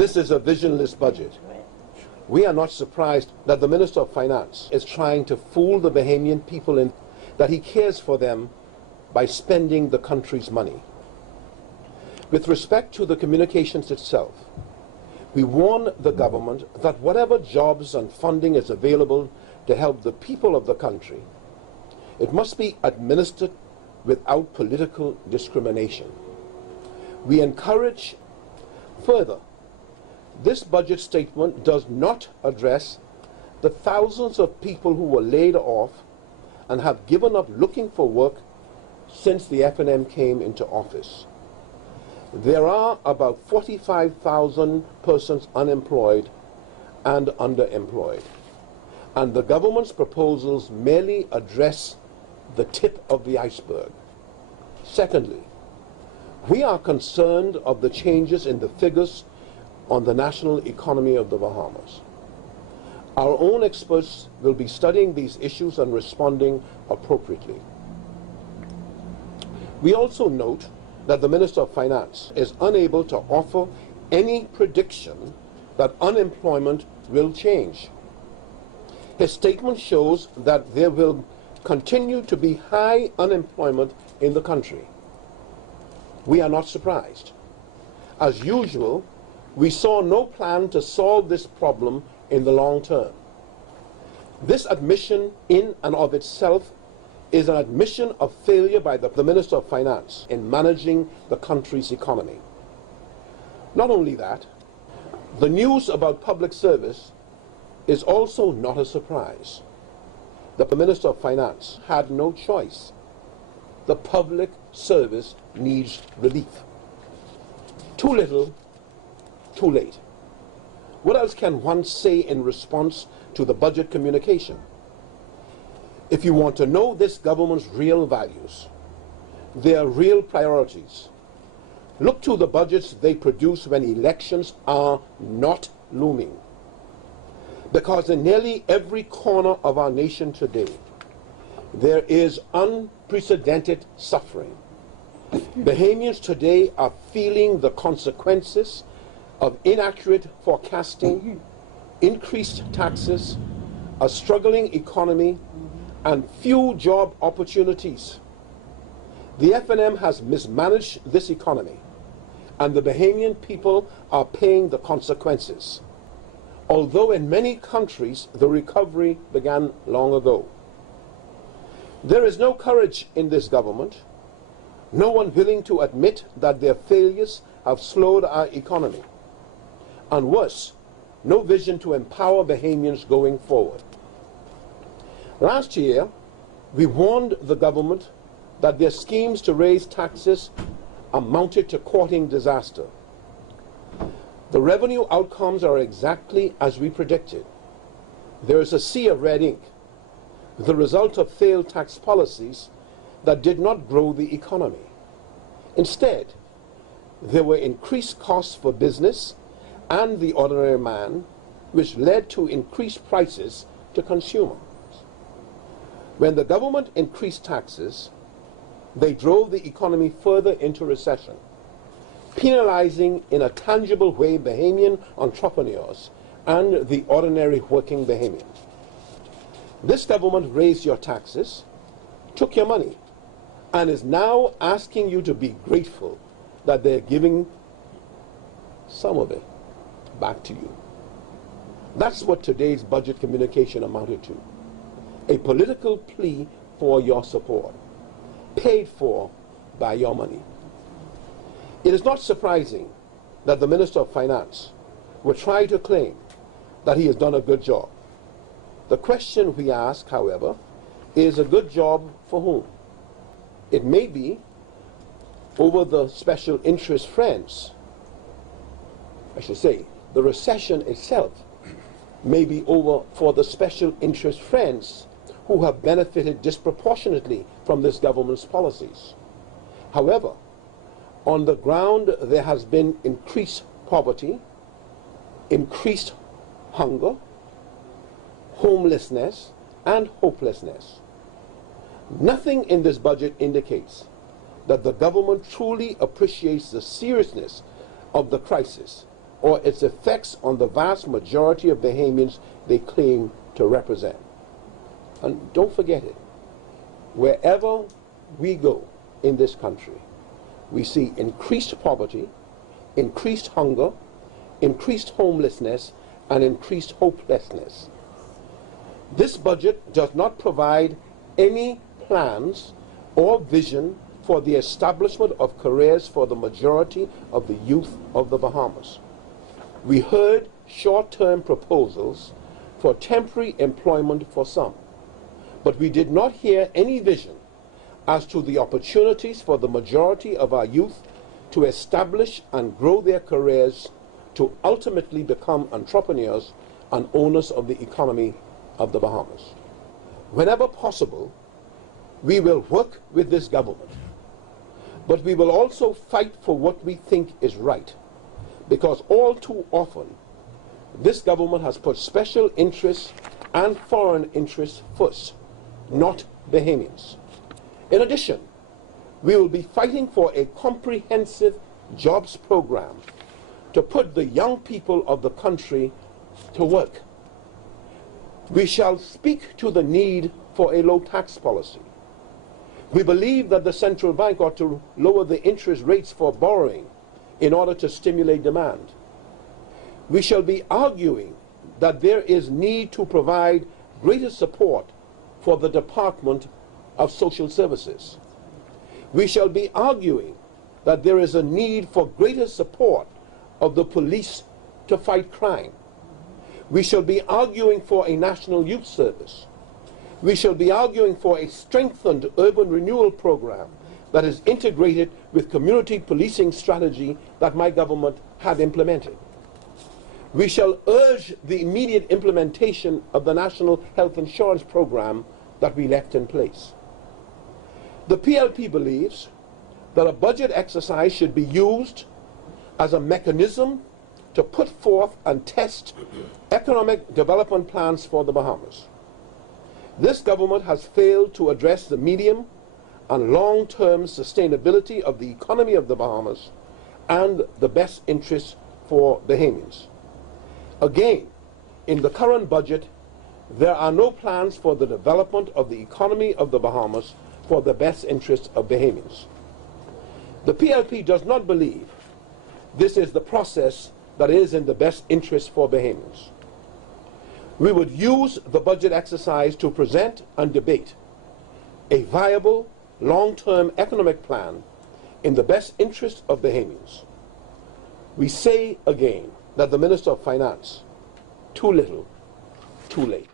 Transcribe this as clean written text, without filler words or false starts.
This is a visionless budget. We are not surprised that the Minister of Finance is trying to fool the Bahamian people in that he cares for them by spending the country's money. With respect to the communications itself, we warn the government that whatever jobs and funding is available to help the people of the country, it must be administered without political discrimination. We encourage further, this budget statement does not address the thousands of people who were laid off and have given up looking for work since the FNM came into office. There are about 45,000 persons unemployed and underemployed, and the government's proposals merely address the tip of the iceberg. Secondly, we are concerned of the changes in the figures on the national economy of the Bahamas. Our own experts will be studying these issues and responding appropriately. We also note that the Minister of Finance is unable to offer any prediction that unemployment will change. His statement shows that there will continue to be high unemployment in the country. We are not surprised. As usual, we saw no plan to solve this problem in the long term. This admission in and of itself is an admission of failure by the Minister of Finance in managing the country's economy. Not only that, the news about public service is also not a surprise. The Minister of Finance had no choice. The public service needs relief. Too little, too late. What else can one say in response to the budget communication? If you want to know this government's real values, their real priorities, look to the budgets they produce when elections are not looming. Because in nearly every corner of our nation today, there is unprecedented suffering. Bahamians today are feeling the consequences of inaccurate forecasting, increased taxes, a struggling economy, and few job opportunities. The FNM has mismanaged this economy, and the Bahamian people are paying the consequences. Although in many countries the recovery began long ago. There is no courage in this government, no one willing to admit that their failures have slowed our economy, and worse, no vision to empower Bahamians going forward. Last year, we warned the government that their schemes to raise taxes amounted to courting disaster. The revenue outcomes are exactly as we predicted. There is a sea of red ink, the result of failed tax policies that did not grow the economy. Instead, there were increased costs for business and the ordinary man, which led to increased prices to consumers. When the government increased taxes, they drove the economy further into recession, penalizing in a tangible way Bahamian entrepreneurs and the ordinary working Bahamian. This government raised your taxes, took your money, and is now asking you to be grateful that they're giving some of it back to you. That's what today's budget communication amounted to. A political plea for your support, paid for by your money. It is not surprising that the Minister of Finance will try to claim that he has done a good job. The question we ask, however, is a good job for whom? It may be over the special interest friends. I should say, the recession itself may be over for the special interest friends who have benefited disproportionately from this government's policies. However, on the ground there has been increased poverty, increased hunger, homelessness, and hopelessness. Nothing in this budget indicates that the government truly appreciates the seriousness of the crisis or its effects on the vast majority of Bahamians they claim to represent. And don't forget it. Wherever we go in this country, we see increased poverty, increased hunger, increased homelessness, and increased hopelessness. This budget does not provide any plans or vision for the establishment of careers for the majority of the youth of the Bahamas. We heard short-term proposals for temporary employment for some, but we did not hear any vision as to the opportunities for the majority of our youth to establish and grow their careers to ultimately become entrepreneurs and owners of the economy of the Bahamas. Whenever possible, we will work with this government, but we will also fight for what we think is right, because all too often this government has put special interests and foreign interests first, not Bahamians. In addition, we will be fighting for a comprehensive jobs program to put the young people of the country to work. We shall speak to the need for a low tax policy. We believe that the central bank ought to lower the interest rates for borrowing in order to stimulate demand. We shall be arguing that there is need to provide greater support for the Department of Social Services. We shall be arguing that there is a need for greater support of the police to fight crime. We shall be arguing for a national youth service. We shall be arguing for a strengthened urban renewal program that is integrated with community policing strategy that my government had implemented. We shall urge the immediate implementation of the National Health Insurance Program that we left in place. The PLP believes that a budget exercise should be used as a mechanism to put forth and test economic development plans for the Bahamas. This government has failed to address the medium and long-term sustainability of the economy of the Bahamas and the best interests for Bahamians. Again, in the current budget, there are no plans for the development of the economy of the Bahamas for the best interests of Bahamians. The PLP does not believe this is the process that is in the best interest for Bahamians. We would use the budget exercise to present and debate a viable, long-term economic plan in the best interest of Bahamians. We say again that the Minister of Finance, too little, too late.